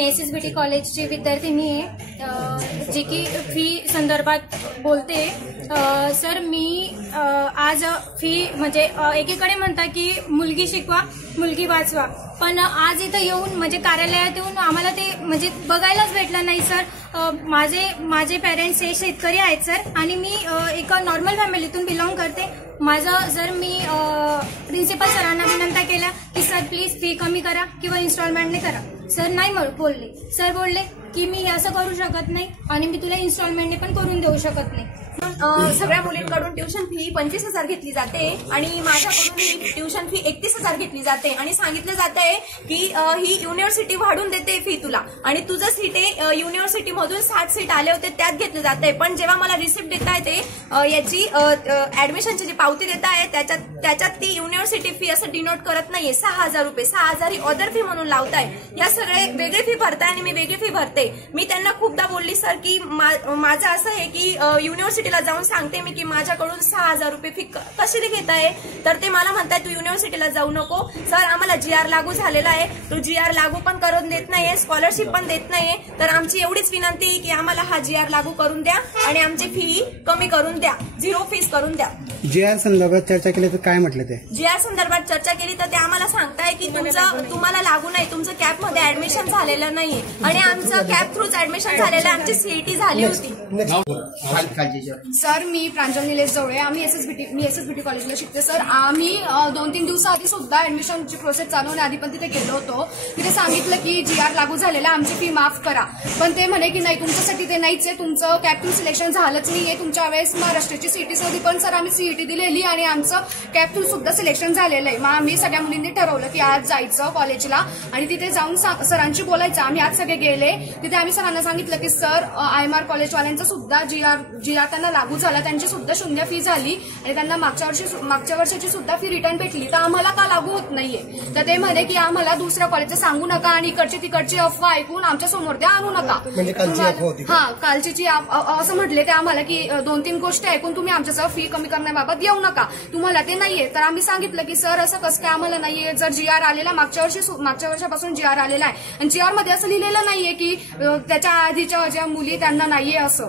मी SSBT कॉलेजची विद्यार्थिनी आहे, जी की फी संदर्भात बोलते। सर मी आज फी म्हणजे एकीकडे म्हणता की मुलगी शिकवा मुलगी वाचवा, पण आज इथं येऊन म्हणजे कार्यालयात येऊन आम्हाला ते म्हणजे बघायलाच भेटलं नाही सर। माझे पेरेंट्स हे शेतकरी आहेत सर, आणि मी एक नॉर्मल फॅमिलीतून बिलॉंग करते। माझं जर मी प्रिन्सिपल सरांना विनंती केल्या की सर प्लीज फी कमी करा किंवा इन्स्टॉलमेंटने करा, सर नाही बोलले। सर बोलले की मी असं करू शकत नाही आणि मी तुला इन्स्टॉलमेंटने पण करून देऊ शकत नाही। सगळ्या मुलींकडून ट्युशन फी 25,000 घेतली जाते आणि माझ्याकडून ही ट्युशन फी 31,000 घेतली जाते आणि सांगितलं जातंय की ही युनिव्हर्सिटी वाढून देते फी तुला, आणि तुझं सीट युनिव्हर्सिटी मधून 60 सीट आले होते त्यात घेतले जाते। पण जेव्हा मला रिसिप्ट देता येते याची ऍडमिशनची जी पावती देता आहे त्याच्यात ती युनिव्हर्सिटी फी असं डिनोट करत नाहीये। 6,000 रुपये 6,000 ही अदर फी म्हणून लावताय। या सगळे वेगळी फी भरताय आणि मी वेगळी फी भरते। मी त्यांना खूपदा बोलली सर की माझं असं आहे की युनिव्हर्सिटीला जाऊन सांगते मी की माझ्याकडून 6,000 रुपये फी कशी घेत आहे, तर ते मला म्हणताय तू युनिव्हर्सिटीला जाऊ नको सर, आम्हाला GR लागू झालेला आहे, तू GR लागू पण करून देत नाहीये, स्कॉलरशिप पण देत नाहीये, तर आमची एवढीच विनंती आहे की आम्हाला हा GR लागू करून द्या आणि आमची फी कमी करून द्या, 0 फीस करून द्या। GR संदर्भात चर्चा केली तर काय म्हटलं ते? GR संदर्भात चर्चा केली तर ते आम्हाला सांगताय की तुम्हाला लागू नाही, तुमचं कॅप मध्ये ऍडमिशन झालेलं नाहीये आणि आमचं कॅप थ्रूच ऍडमिशन झालेलं, आमची CET झाली होती। सर मी प्रांजल निलेश जवळे, आम्ही SSBT कॉलेजला शिकते सर। आम्ही 2-3 दिवसाआधी सुद्धा ऍडमिशनची प्रोसेस चालू होण्याआधी पण तिथे गेलो होतो। तिथे सांगितलं की GR लागू झालेला, आमची फी माफ करा, पण ते म्हणे की नाही तुमच्यासाठी ते नाहीच आहे, तुमचं कॅप थ्रू सिलेक्शन झालंच नाहीये। तुमच्या वेळेस महाराष्ट्राची CET होती पण सर आम्ही CET दिलेली आणि आमचं कॅप थ्रू सुद्धा सिलेक्शन झालेलं आहे। मग आम्ही सगळ्या मुलींनी ठरवलं की आज जायचं कॉलेजला आणि तिथे जाऊन सरांशी बोलायचं। आम्ही आज सगळे गेले तिथे, आम्ही सरांना सांगितलं की सर IMR कॉलेजवाल्यांचा सुद्धा GR त्यांना लागू झाला, त्यांची सुद्धा 0 फी झाली आणि त्यांना मागच्या वर्षाची सुद्धा फी रिटर्न भेटली, तर आम्हाला का लागू होत नाहीये? तर ते म्हणे की आम्हाला दुसऱ्या कॉलेजचं सांगू नका आणि इकडची तिकडची अफवा ऐकून आमच्या समोर ते आणू नका। कालची असं म्हटले ते आम्हाला की 2-3 गोष्टी ऐकून तुम्ही आमच्यासह फी कमी करण्याबाबत येऊ नका, तुम्हाला ते नाहीये। तर आम्ही सांगितलं की सर असं कसं काय आम्हाला नाहीये, जर GR आलेला मागच्या वर्षापासून GR आलेला आहे आणि GR मध्ये असं लिहिलेलं नाहीये की त्याच्या आधीच्या ज्या मुली त्यांना नाहीये असं।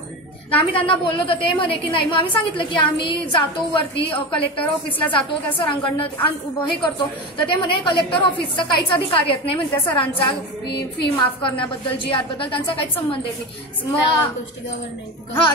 आम्ही त्यांना बोललो तर ते म्हणे की नाही। मग आम्ही सांगितलं की आम्ही जातो वरती कलेक्टर ऑफिसला जातो, त्या सरांकडनं हे करतो, तर ते म्हणे कलेक्टर ऑफिसचा काहीच अधिकार येत नाही म्हणजे सरांचा फी माफ करण्याबद्दल GR बद्दल त्यांचा काहीच संबंध येत नाही। मग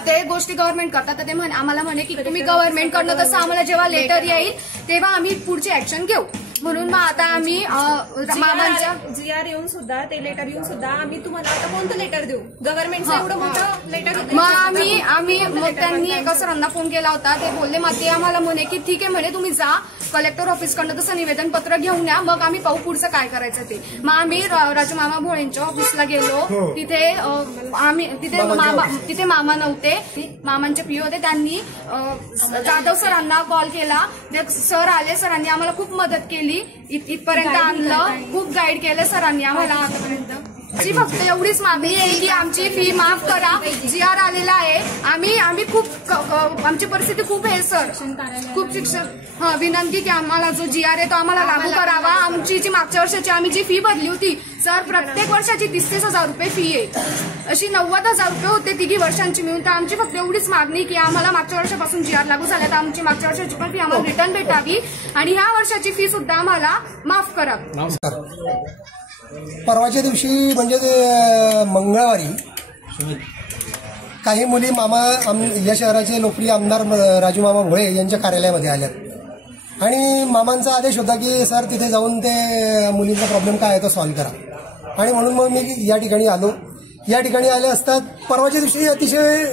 ते गोष्टी गव्हर्नमेंट करतात, तर ते आम्हाला म्हणे की तुम्ही गव्हर्नमेंट कडनं तसं आम्हाला जेव्हा लेटर येईल तेव्हा आम्ही पुढची ऍक्शन घेऊ। म्हणून मग आता आम्ही मामांच्या GR येऊन सुद्धा ते लेटर येऊन सुद्धा आम्ही तुम्हाला आता कोणतं लेटर देऊ? गव्हर्नमेंटचं एवढं मोठं लेटर। मग त्यांनी एका सरांना फोन केला होता, ते बोलले मग ते आम्हाला म्हणे की ठीक आहे म्हणे तुम्ही जा कलेक्टर ऑफिसकडनं तसं निवेदन पत्र घेऊन या, मग आम्ही पाहू पुढचं काय करायचं ते। मग आम्ही राजूमामा भोळेंच्या ऑफिसला गेलो, तिथे मामा नव्हते, मामांचे PO होते, त्यांनी जाधव सरांना कॉल केला, सर आले, सरांनी आम्हाला खूप मदत केली, इथपर्यंत आणलं, खूप गाईड केलं सरांनी आम्हाला आतापर्यंत। फक्त एवढीच मागणी आहे की आमची फी माफ करा, GR आलेला आहे, आम्ही खूप आमची परिस्थिती खूप आहे सर, खूप शिक्षण विनंती की आम्हाला जो GR आहे तो आम्हाला लागू करावा। आमची जी मागच्या वर्षाची आम्ही जी फी भरली होती सर, प्रत्येक वर्षाची 33,000 रुपये फी आहे, अशी 90,000 रुपये होते तिघी वर्षांची मिळून। तर आमची फक्त एवढीच मागणी की आम्हाला मागच्या वर्षापासून GR लागू झाला तर आमची मागच्या वर्षाची पण फी आम्हाला रिटर्न भेटावी आणि ह्या वर्षाची फी सुद्धा आम्हाला माफ करावी। परवाच्या दिवशी म्हणजे मंगळवारी काही मुली या शहराचे लोकप्रिय आमदार राजूमामा भोळे यांच्या कार्यालयामध्ये आल्यात आणि मामांचा आदेश होता की सर तिथे जाऊन ते मुलींचा प्रॉब्लेम काय आहे तो सॉल्व्ह करा, आणि म्हणून मग मी या ठिकाणी आलो। या ठिकाणी आले असतात परवाच्या दिवशी अतिशय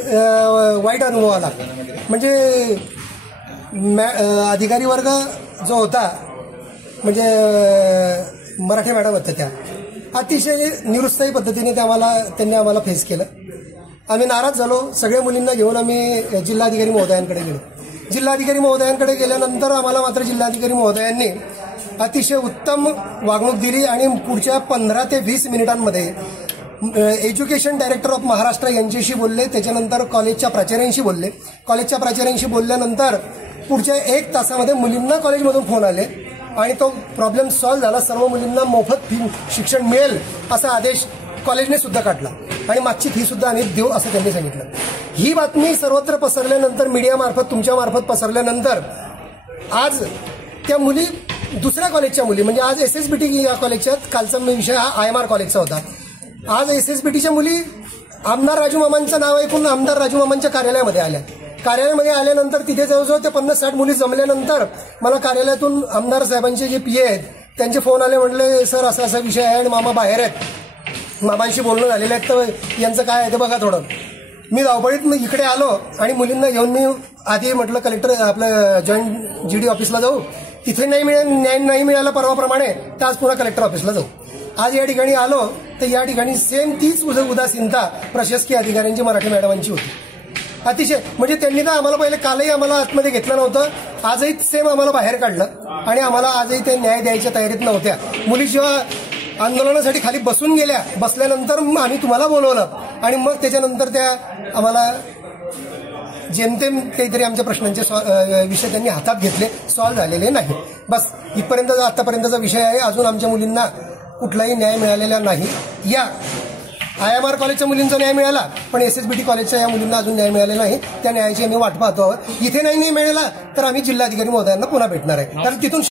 वाईट अनुभव आला, म्हणजे अधिकारी वर्ग जो होता म्हणजे मराठी मॅडम होत्या, त्या अतिशय निरुत्साही पद्धतीने त्यांनी आम्हाला फेस केलं। आम्ही नाराज झालो, सगळ्या मुलींना घेऊन आम्ही जिल्हाधिकारी महोदयांकडे गेलो। जिल्हाधिकारी महोदयांकडे गेल्यानंतर आम्हाला मात्र जिल्हाधिकारी महोदयांनी अतिशय उत्तम वागणूक दिली आणि पुढच्या 15 ते 20 मिनिटांमध्ये एज्युकेशन डायरेक्टर ऑफ महाराष्ट्र यांच्याशी बोलले, त्याच्यानंतर कॉलेजच्या प्राचार्यांशी बोलले। कॉलेजच्या प्राचार्यांशी बोलल्यानंतर पुढच्या 1 तासामध्ये मुलींना कॉलेजमधून फोन आले आणि तो प्रॉब्लेम सॉल्व्ह झाला। सर्व मुलींना मोफत शिक्षण मिळेल असा आदेश कॉलेजने सुद्धा काढला आणि मागची फी सुद्धा आम्ही देऊ असं त्यांनी सांगितलं. ही बातमी सर्वत्र पसरल्यानंतर, मीडियामार्फत, तुमच्या मार्फत पसरल्यानंतर आज त्या मुली दुसऱ्या कॉलेजच्या मुली, म्हणजे आज SSBT या कॉलेजच्या, कालचा विषय हा IMR कॉलेजचा होता. आज SSBTच्या मुली आमदार राजू मामांचं नाव ऐकून आमदार राजू मामांच्या कार्यालयामध्ये आल्या. कार्यालयामध्ये आल्यानंतर तिथे जवळजवळ ते 50-60 मुली जमल्यानंतर मला कार्यालयातून आमदार साहेबांचे जे PA आहेत त्यांचे फोन आले. म्हटले सर असा असा विषय आहे आणि मामा बाहेर आहेत, मामांशी बोलणं झालेलं आहे, तर यांचं काय आहे ते बघा थोडं. मी धावपळीत इकडे आलो आणि मुलींना घेऊन मी आधी म्हटलं कलेक्टर आपलं जॉईंट GD ऑफिसला जाऊ. तिथे न्याय नाही मिळाला परवाप्रमाणे, तर आज पुन्हा कलेक्टर ऑफिसला जाऊ. आज या ठिकाणी आलो तर या ठिकाणी सेम तीच उदासीनता प्रशासकीय अधिकाऱ्यांची, मराठी मॅडमांची होती. अतिशय म्हणजे त्यांनी तर आम्हाला पहिले कालही आम्हाला आतमध्ये घेतलं नव्हतं, आजही सेम आम्हाला बाहेर काढलं आणि आम्हाला आजही ते न्याय द्यायच्या तयारीत नव्हत्या. मुली जेव्हा आंदोलनासाठी खाली बसून गेल्या, बसल्यानंतर आम्ही तुम्हाला बोलवलं आणि मग त्याच्यानंतर त्या आम्हाला जेमतेम काहीतरी आमच्या प्रश्नांचे विषय त्यांनी हातात घेतले, सॉल्व्ह झालेले नाही. बस इथपर्यंत आतापर्यंतचा विषय आहे. अजून आमच्या मुलींना कुठलाही न्याय मिळालेला नाही. या IMR कॉलेजच्या मुलींचा न्याय मिळाला, पण SSBT कॉलेजच्या या मुलींना अजून न्याय मिळालेला नाही. त्या न्यायाची आम्ही वाट पाहतो आहोत. इथे नाही मिळाला तर आम्ही जिल्हाधिकारी महोदयांना पुन्हा भेटणार आहे, कारण तिथून